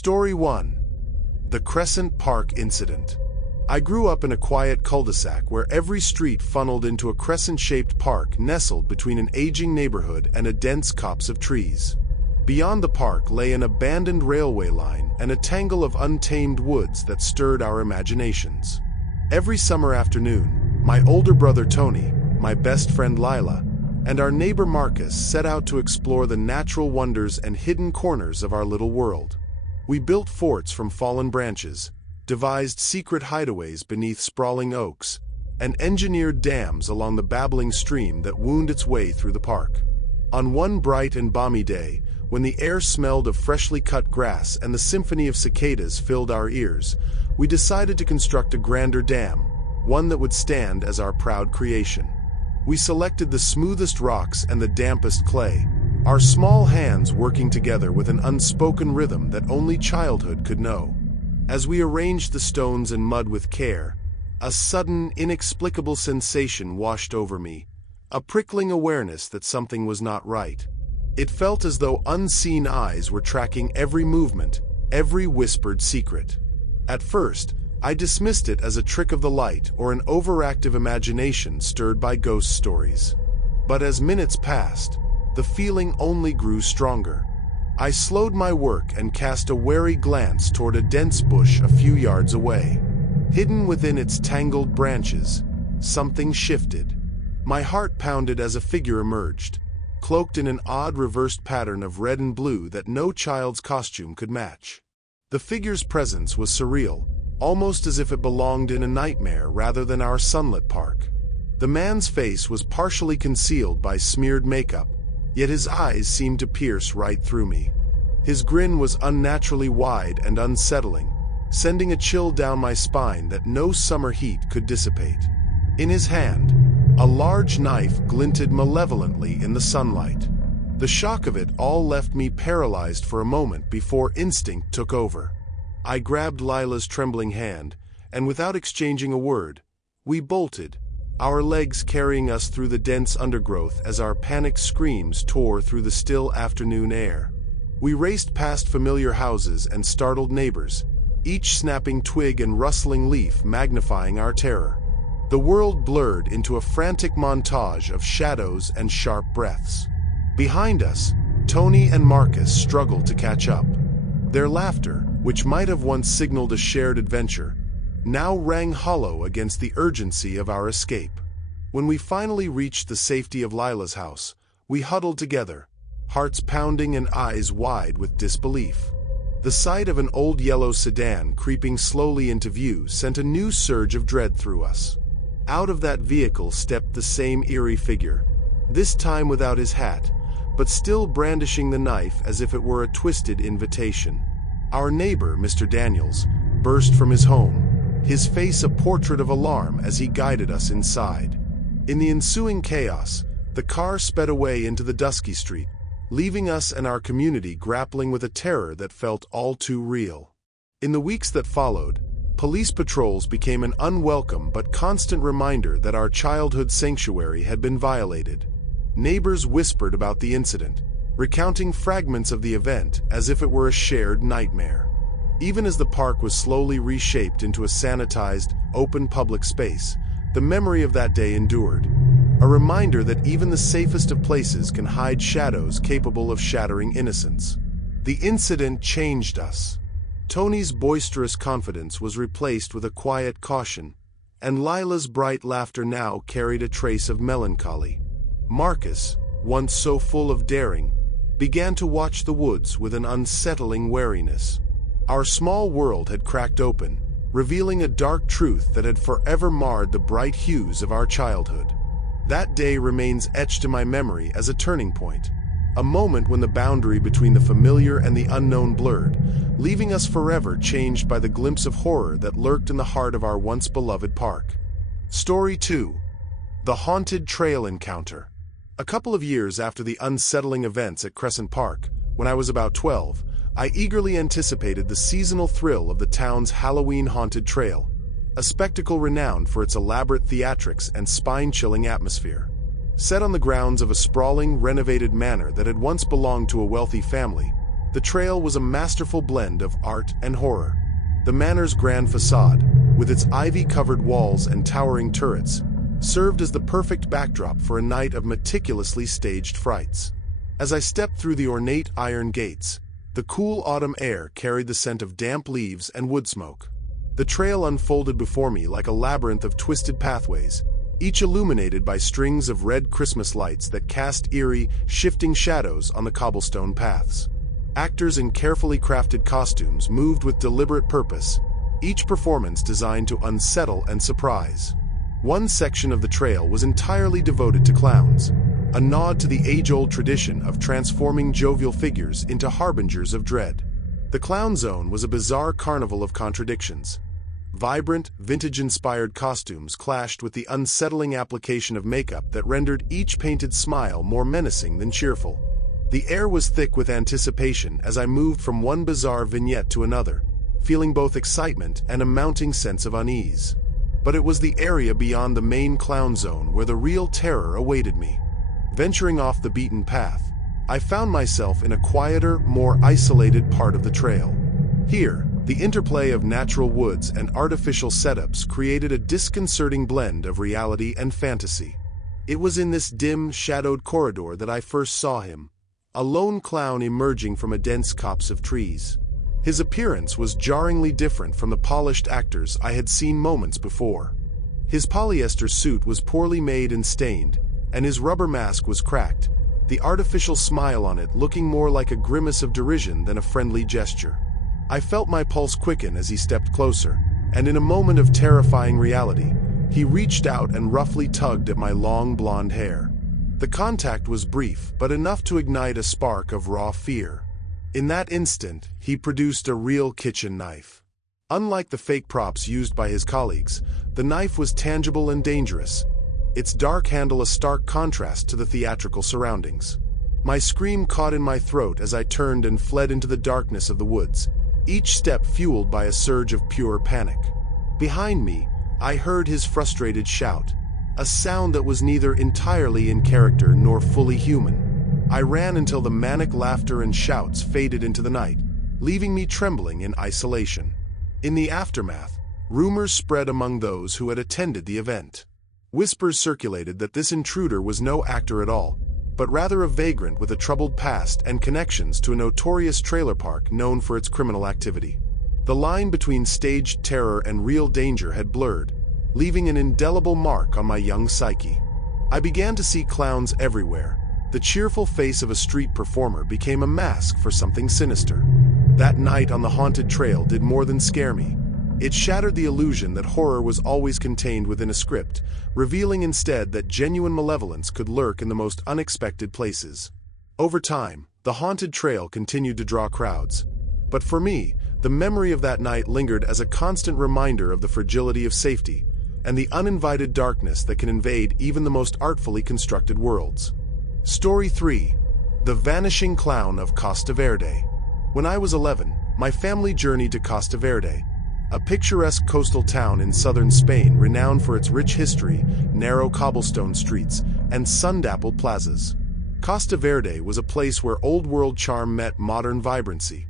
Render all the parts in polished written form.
Story 1. The Crescent Park Incident. I grew up in a quiet cul-de-sac where every street funneled into a crescent-shaped park nestled between an aging neighborhood and a dense copse of trees. Beyond the park lay an abandoned railway line and a tangle of untamed woods that stirred our imaginations. Every summer afternoon, my older brother Tony, my best friend Lila, and our neighbor Marcus set out to explore the natural wonders and hidden corners of our little world. We built forts from fallen branches, devised secret hideaways beneath sprawling oaks, and engineered dams along the babbling stream that wound its way through the park. On one bright and balmy day, when the air smelled of freshly cut grass and the symphony of cicadas filled our ears, we decided to construct a grander dam, one that would stand as our proud creation. We selected the smoothest rocks and the dampest clay, our small hands working together with an unspoken rhythm that only childhood could know. As we arranged the stones and mud with care, a sudden, inexplicable sensation washed over me, a prickling awareness that something was not right. It felt as though unseen eyes were tracking every movement, every whispered secret. At first, I dismissed it as a trick of the light or an overactive imagination stirred by ghost stories. But as minutes passed, the feeling only grew stronger. I slowed my work and cast a wary glance toward a dense bush a few yards away. Hidden within its tangled branches, something shifted. My heart pounded as a figure emerged, cloaked in an odd reversed pattern of red and blue that no child's costume could match. The figure's presence was surreal, almost as if it belonged in a nightmare rather than our sunlit park. The man's face was partially concealed by smeared makeup, yet his eyes seemed to pierce right through me. His grin was unnaturally wide and unsettling, sending a chill down my spine that no summer heat could dissipate. In his hand, a large knife glinted malevolently in the sunlight. The shock of it all left me paralyzed for a moment before instinct took over. I grabbed Lila's trembling hand, and without exchanging a word, we bolted, our legs carrying us through the dense undergrowth as our panicked screams tore through the still afternoon air. We raced past familiar houses and startled neighbors, each snapping twig and rustling leaf magnifying our terror. The world blurred into a frantic montage of shadows and sharp breaths. Behind us, Tony and Marcus struggled to catch up. Their laughter, which might have once signaled a shared adventure, now rang hollow against the urgency of our escape. When we finally reached the safety of Lila's house, we huddled together, hearts pounding and eyes wide with disbelief. The sight of an old yellow sedan creeping slowly into view sent a new surge of dread through us. Out of that vehicle stepped the same eerie figure, this time without his hat, but still brandishing the knife as if it were a twisted invitation. Our neighbor, Mr. Daniels, burst from his home, his face a portrait of alarm as he guided us inside. In the ensuing chaos, the car sped away into the dusky street, leaving us and our community grappling with a terror that felt all too real. In the weeks that followed, police patrols became an unwelcome but constant reminder that our childhood sanctuary had been violated. Neighbors whispered about the incident, recounting fragments of the event as if it were a shared nightmare. Even as the park was slowly reshaped into a sanitized, open public space, the memory of that day endured, a reminder that even the safest of places can hide shadows capable of shattering innocence. The incident changed us. Tony's boisterous confidence was replaced with a quiet caution, and Lila's bright laughter now carried a trace of melancholy. Marcus, once so full of daring, began to watch the woods with an unsettling wariness. Our small world had cracked open, revealing a dark truth that had forever marred the bright hues of our childhood. That day remains etched in my memory as a turning point, a moment when the boundary between the familiar and the unknown blurred, leaving us forever changed by the glimpse of horror that lurked in the heart of our once beloved park. Story 2. The Haunted Trail Encounter. A couple of years after the unsettling events at Crescent Park, when I was about 12, I eagerly anticipated the seasonal thrill of the town's Halloween haunted trail, a spectacle renowned for its elaborate theatrics and spine-chilling atmosphere. Set on the grounds of a sprawling, renovated manor that had once belonged to a wealthy family, The trail was a masterful blend of art and horror. The manor's grand facade, with its ivy-covered walls and towering turrets, served as the perfect backdrop for a night of meticulously staged frights. As I stepped through the ornate iron gates, the cool autumn air carried the scent of damp leaves and wood smoke. The trail unfolded before me like a labyrinth of twisted pathways, each illuminated by strings of red Christmas lights that cast eerie, shifting shadows on the cobblestone paths. Actors in carefully crafted costumes moved with deliberate purpose, each performance designed to unsettle and surprise. One section of the trail was entirely devoted to clowns, a nod to the age-old tradition of transforming jovial figures into harbingers of dread. The clown zone was a bizarre carnival of contradictions. Vibrant, vintage-inspired costumes clashed with the unsettling application of makeup that rendered each painted smile more menacing than cheerful. The air was thick with anticipation as I moved from one bizarre vignette to another, feeling both excitement and a mounting sense of unease. But it was the area beyond the main clown zone where the real terror awaited me. Venturing off the beaten path, I found myself in a quieter, more isolated part of the trail. Here, the interplay of natural woods and artificial setups created a disconcerting blend of reality and fantasy. It was in this dim, shadowed corridor that I first saw him, a lone clown emerging from a dense copse of trees. His appearance was jarringly different from the polished actors I had seen moments before. His polyester suit was poorly made and stained, and his rubber mask was cracked, the artificial smile on it looking more like a grimace of derision than a friendly gesture. I felt my pulse quicken as he stepped closer, and in a moment of terrifying reality, he reached out and roughly tugged at my long blonde hair. The contact was brief, but enough to ignite a spark of raw fear. In that instant, he produced a real kitchen knife. Unlike the fake props used by his colleagues, the knife was tangible and dangerous, its dark handle a stark contrast to the theatrical surroundings. My scream caught in my throat as I turned and fled into the darkness of the woods, each step fueled by a surge of pure panic. Behind me, I heard his frustrated shout, a sound that was neither entirely in character nor fully human. I ran until the manic laughter and shouts faded into the night, leaving me trembling in isolation. In the aftermath, rumors spread among those who had attended the event. Whispers circulated that this intruder was no actor at all, but rather a vagrant with a troubled past and connections to a notorious trailer park known for its criminal activity. The line between staged terror and real danger had blurred, leaving an indelible mark on my young psyche. I began to see clowns everywhere. The cheerful face of a street performer became a mask for something sinister. That night on the haunted trail did more than scare me. It shattered the illusion that horror was always contained within a script, revealing instead that genuine malevolence could lurk in the most unexpected places. Over time, the haunted trail continued to draw crowds. But for me, the memory of that night lingered as a constant reminder of the fragility of safety, and the uninvited darkness that can invade even the most artfully constructed worlds. Story 3. The Vanishing Clown of Costa Verde. When I was 11, my family journeyed to Costa Verde, a picturesque coastal town in southern Spain renowned for its rich history, narrow cobblestone streets, and sun-dappled plazas. Costa Verde was a place where old-world charm met modern vibrancy.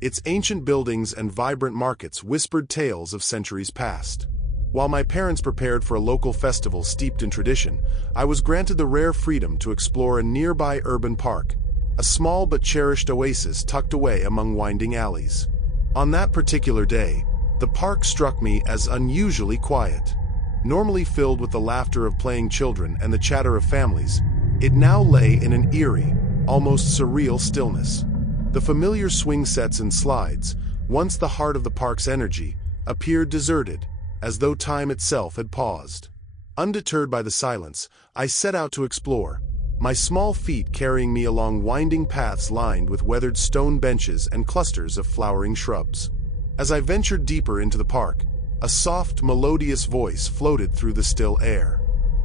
Its ancient buildings and vibrant markets whispered tales of centuries past. While my parents prepared for a local festival steeped in tradition, I was granted the rare freedom to explore a nearby urban park, a small but cherished oasis tucked away among winding alleys. On that particular day, the park struck me as unusually quiet. Normally filled with the laughter of playing children and the chatter of families, it now lay in an eerie, almost surreal stillness. The familiar swing sets and slides, once the heart of the park's energy, appeared deserted, as though time itself had paused. Undeterred by the silence, I set out to explore, my small feet carrying me along winding paths lined with weathered stone benches and clusters of flowering shrubs. As I ventured deeper into the park, a soft, melodious voice floated through the still air.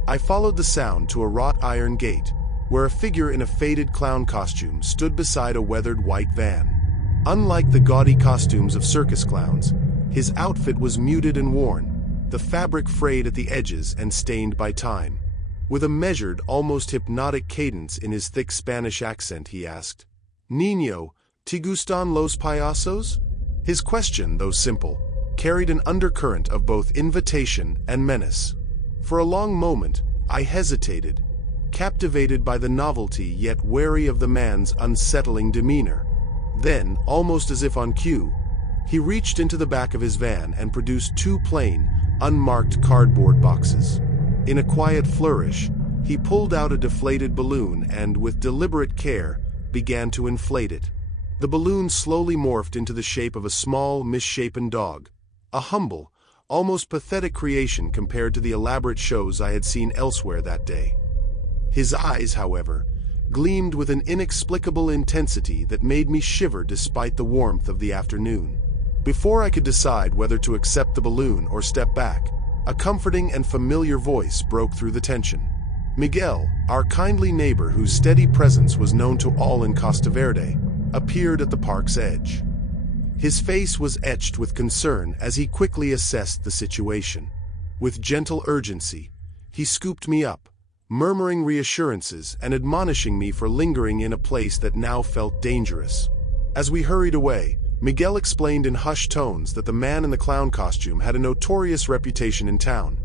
I followed the sound to a wrought iron gate, where a figure in a faded clown costume stood beside a weathered white van. Unlike the gaudy costumes of circus clowns, his outfit was muted and worn, the fabric frayed at the edges and stained by time. With a measured, almost hypnotic cadence in his thick Spanish accent, he asked, "Niño, ¿Te gustan los payasos? His question, though simple, carried an undercurrent of both invitation and menace. For a long moment, I hesitated, captivated by the novelty yet wary of the man's unsettling demeanor. Then, almost as if on cue, he reached into the back of his van and produced two plain, unmarked cardboard boxes. In a quiet flourish, he pulled out a deflated balloon and, with deliberate care, began to inflate it. The balloon slowly morphed into the shape of a small, misshapen dog, a humble, almost pathetic creation compared to the elaborate shows I had seen elsewhere that day. His eyes, however, gleamed with an inexplicable intensity that made me shiver despite the warmth of the afternoon. Before I could decide whether to accept the balloon or step back, a comforting and familiar voice broke through the tension. Miguel, our kindly neighbor whose steady presence was known to all in Costa Verde, appeared at the park's edge. His face was etched with concern as he quickly assessed the situation. With gentle urgency, he scooped me up, murmuring reassurances and admonishing me for lingering in a place that now felt dangerous. As we hurried away, Miguel explained in hushed tones that the man in the clown costume had a notorious reputation in town.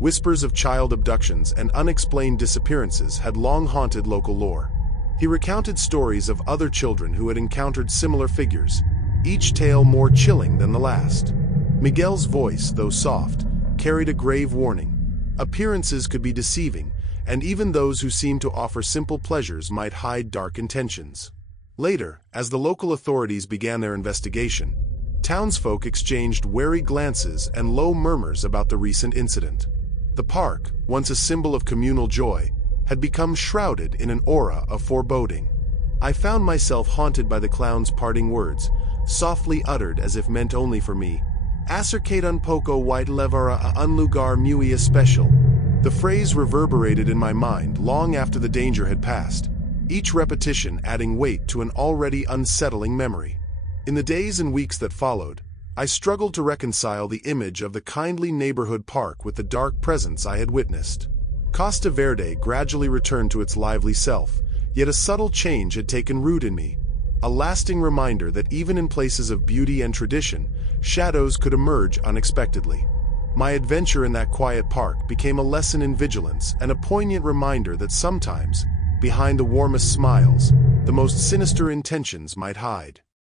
Whispers of child abductions and unexplained disappearances had long haunted local lore. He recounted stories of other children who had encountered similar figures, each tale more chilling than the last. Miguel's voice, though soft, carried a grave warning. Appearances could be deceiving, and even those who seemed to offer simple pleasures might hide dark intentions. Later, as the local authorities began their investigation, townsfolk exchanged wary glances and low murmurs about the recent incident. The park, once a symbol of communal joy, had become shrouded in an aura of foreboding. I found myself haunted by the clown's parting words, softly uttered as if meant only for me. Acercate un poco white levara a un lugar muy especial. The phrase reverberated in my mind long after the danger had passed, each repetition adding weight to an already unsettling memory. In the days and weeks that followed, I struggled to reconcile the image of the kindly neighborhood park with the dark presence I had witnessed. Costa Verde gradually returned to its lively self, yet a subtle change had taken root in me, a lasting reminder that even in places of beauty and tradition, shadows could emerge unexpectedly. My adventure in that quiet park became a lesson in vigilance and a poignant reminder that sometimes, behind the warmest smiles, the most sinister intentions might hide.